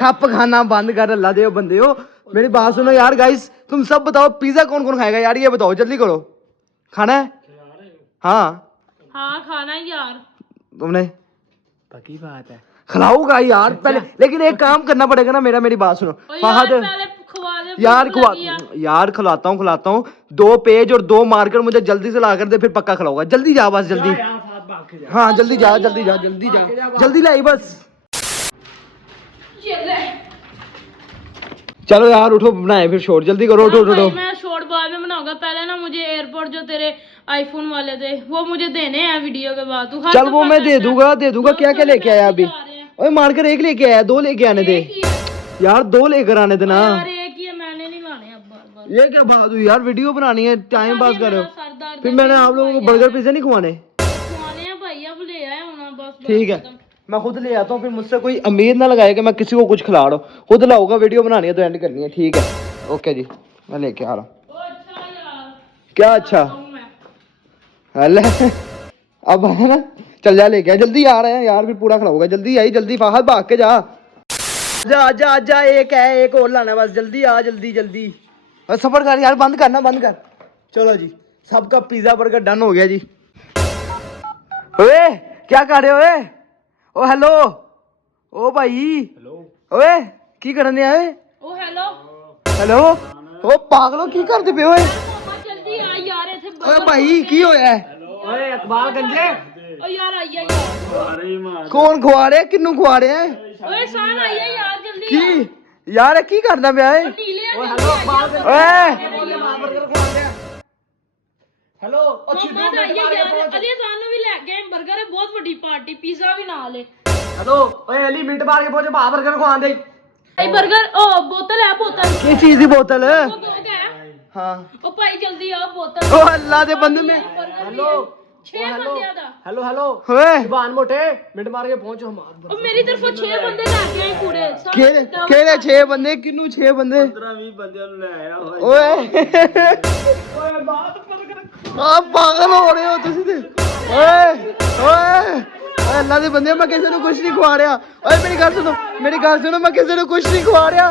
खप खाना बंद कर, अल्लाह दे बंदे हो। मेरी बात सुनो यार गाइस, तुम सब बताओ पिज्जा कौन कौन खाएगा यार, ये बताओ जल्दी करो। खाना है? हाँ हाँ खाना है यार। तुमने? पक्की बात है, खिलाऊंगा यार पहले, लेकिन एक काम करना पड़ेगा ना मेरा, मेरी बात सुनो फहद यार, यार खिलाता हूँ 2 पेज और 2 मार्कर मुझे जल्दी से ला कर दे, फिर पक्का खिलाऊंगा। जल्दी जा बस, जल्दी। हाँ जल्दी जा, जल्दी जा, जल्दी जा, जल्दी लाई बस। चलो यार उठो, बनाए फिर शोर, जल्दी करो, उठो उठो। मैं शोर बाद में बनाऊंगा, पहले ना मुझे एयरपोर्ट जो तेरे आईफोन वाले थे वो मुझे देने हैं वीडियो के बाद। तू चल वो मैं दे दूंगा, दे दूंगा। क्या क्या लेके आया अभी? ओए मार्कर एक लेके आया, 2 लेके आने थे यार, 2 लेकर आने थे ना। मैंने नहीं लाने अब बार बार। ये क्या बात हुई यार, वीडियो बनानी है, टाइम पास कर रहे हो। फिर मैंने आप लोगों को बर्गर पिज्जा नहीं खुआने भाई, अब ले आए होना बस। ठीक है मैं खुद ले आता हूँ, फिर मुझसे कोई उम्मीद ना लगाए कि मैं किसी को कुछ खिला रहा हूँ। खुद लाऊंगा, वीडियो बनानी है तो एंड करनी है। ठीक है ओके जी, मैं लेके आ रहा हूँ। क्या अच्छा हेलो अब है ना, चल जा लेके आ, जल्दी आ रहे हैं यार, फिर पूरा खिलाऊंगा। जल्दी आई, जल्दी फाहद भाग के जा, जा जा जा, एक है, एक और लाना बस, जल्दी आ, जल्दी जल्दी। और सफर कर यार, बंद करना, बंद कर। चलो जी, सबका पिज्जा बर्गर डन हो गया जी। ओए क्या कर रहे हो? ओए ओ हेलो, ओ भाई हेलो, ओए की करने आए? ओ हेलो हेलो, ओ पागलो की करते पे? ओए जल्दी आ यार, इथे ओए भाई की होया है? ओए इकबाल गंजे, ओ यार आइए यार। कौन खुआ रहे हैं, किन्नू खुआ रहे हैं? ओए सान आइए यार जल्दी। की यार की करना पिया है? ओए हेलो हेलो मम्मा आइए यार, अली सानू भी लेके आए बर्गर है, बहुत बड़ी पार्टी, पिज्जा भी नाल है। हेलो ओए अली मिनट मार के पहुंच, भा बर्गर खवा दे। भाई बर्गर ओ बोतल है, बोतल की चीज की बोतल है? वो दो है। हाँ ओ भाई जल्दी आओ, बोतल। ओ अल्लाह दे बंदे में। हेलो 6 बंदे दा। हेलो हेलो ओए जुबान मोटे, मिनट मार के पहुंच हम। ओ मेरी तरफों 6 बंदे लेके आए पूरे। केड़े 6 बंदे? किन्नू 6 बंदे? 15-20 बंदे ले आया ओए ओए बात बर्गर आप पागल हो रहे हो तुसी ते। ओए ओए अल्लाह दे बंदे, मैं किसी ਨੂੰ कुछ नहीं खवा रहा। ओए मेरी गल सुनो, मेरी गल सुनो, मैं किसी ਨੂੰ कुछ नहीं खवा रहा।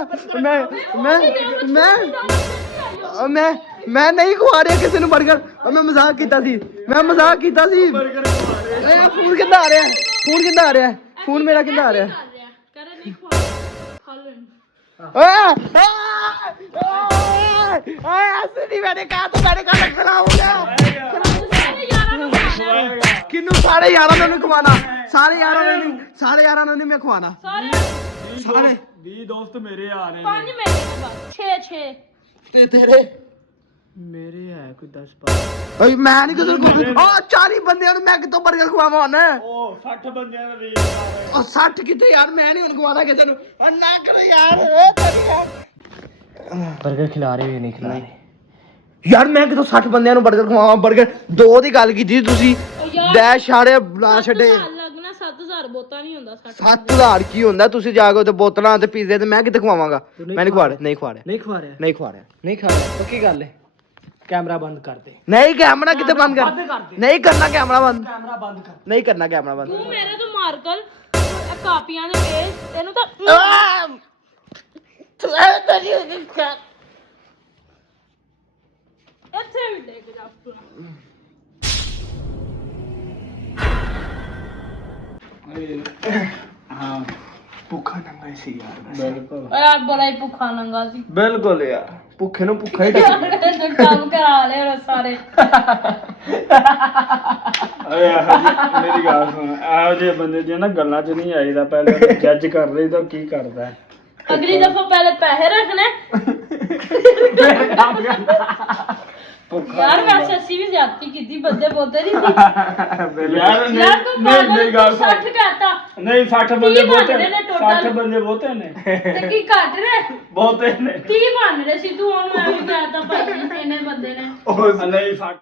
मैं नहीं खवा रहा किसी ਨੂੰ बर्गर। मैं मजाक कीता सी, मैं मजाक कीता सी। ए फोन किंदा आ रहा है? फोन किंदा आ रहा है? फोन मेरा किंदा आ रहा है? करे नहीं खा लो। ऐसे नहीं, मैंने कहा तो मैंने कहा खिलाऊंगा। किन्नू? सारे यारां ने खवाना, सारे यारां ने मैं खवाना। सारे 20 दोस्त मेरे आ रहे 5 मेरे के बस, 6 तेरे मेरे है कोई 10-12। ओए मैं नहीं किसी को, ओ 40 बंदे और मैं कितों बर्गर खवावा हुन? ओ 60 बंदे दा वीक आ रहे। ओ 60 किते यार, मैं नहीं हुन खवादा किसी ਨੂੰ। ओ ना करो यार, ओ तेरी बर्गर खिला रहे हो नहीं खिला रहे यार, मैं कितों 60 ਬੰਦਿਆਂ ਨੂੰ 버ਗਰ ਖਵਾਵਾਂ? 버ਗਰ 2 ਦੀ ਗੱਲ ਕੀਤੀ ਤੁਸੀਂ, ਡੈਸ਼ ਛਾੜੇ ਬੁਲਾ ਛੱਡੇ। ਲੱਗਣਾ 7000 ਬੋਤਾ ਨਹੀਂ ਹੁੰਦਾ। 7000 ਕੀ ਹੁੰਦਾ? ਤੁਸੀਂ ਜਾ ਕੇ ਉੱਤੇ ਬੋਤਲਾਂ ਤੇ ਪੀਜ਼ੇ ਤੇ ਮੈਂ ਕਿੱਥੇ ਖਵਾਵਾਂਗਾ? ਮੈਂ ਨਹੀਂ ਖਵਾ ਰਿਹਾ, ਨਹੀਂ ਖਵਾ ਰਿਹਾ, नहीं खवा रहा, ਨਹੀਂ ਖਵਾ ਰਿਹਾ, नहीं खा रहा। पक्की गल है, कैमरा बंद कर दे। ਨਹੀਂ ਕੈਮਰਾ ਕਿੱਥੇ ਬੰਦ ਕਰ? ਨਹੀਂ ਕਰਨਾ ਕੈਮਰਾ ਬੰਦ, कैमरा बंद कर। ਨਹੀਂ ਕਰਨਾ ਕੈਮਰਾ ਬੰਦ। ਤੂੰ ਮੇਰੇ ਤੋਂ ਮਾਰਕਲ ਕਾਪੀਆਂ ਦੇ ਪੇਜ ਤੈਨੂੰ ਤਾਂ ਤੂੰ ਐ ਤਾਂ ਨਹੀਂ ਇੱਥੇ ਵੀ ਦੇਖ ਜਾ ਤੂੰ। हाँ ਭੁੱਖਾ ਨੰਗਾ ਸੀ ਯਾਰ, बिल्कुल ਓਏ ਯਾਰ ਬੜਾ ਹੀ ਭੁੱਖਾ ਨੰਗਾ ਸੀ। ਬਿਲਕੁਲ ਯਾਰ, ਭੁੱਖੇ ਨੂੰ ਭੁੱਖਾ ਹੀ ਟੱਕਰ। ਕੰਮ ਕਰਾ ਲਿਆ ਸਾਰੇ। ਓਏ ਮੇਰੀ ਗੱਲ ਸੁਣ, ਇਹੋ ਜਿਹੇ ਬੰਦੇ ਦੀਆਂ ਨਾ ਗੱਲਾਂ 'ਚ ਨਹੀਂ ਆਈਦਾ, ਪਹਿਲੇ ਜੱਜ ਕਰ ਲਈ ਤਾਂ ਕੀ ਕਰਦਾ ਹੈ। ਅਗਲੀ ਦਫਾ ਪਹਿਲੇ ਪੈਸੇ ਰੱਖਣੇ यार। वैसे अस्सी भी ज्यादती की थी, बंदे बोलते नहीं थी यार। नहीं मेरी गाल 60 कहता नहीं, 60 बंदे बहुत ने है, टोटल 60 बंदे बहुत है ते की घट ने बहुत है 30 बन रहे सी। तू ओनू ऐ भी कहता भाई इन्ने बंदे ने नहीं 60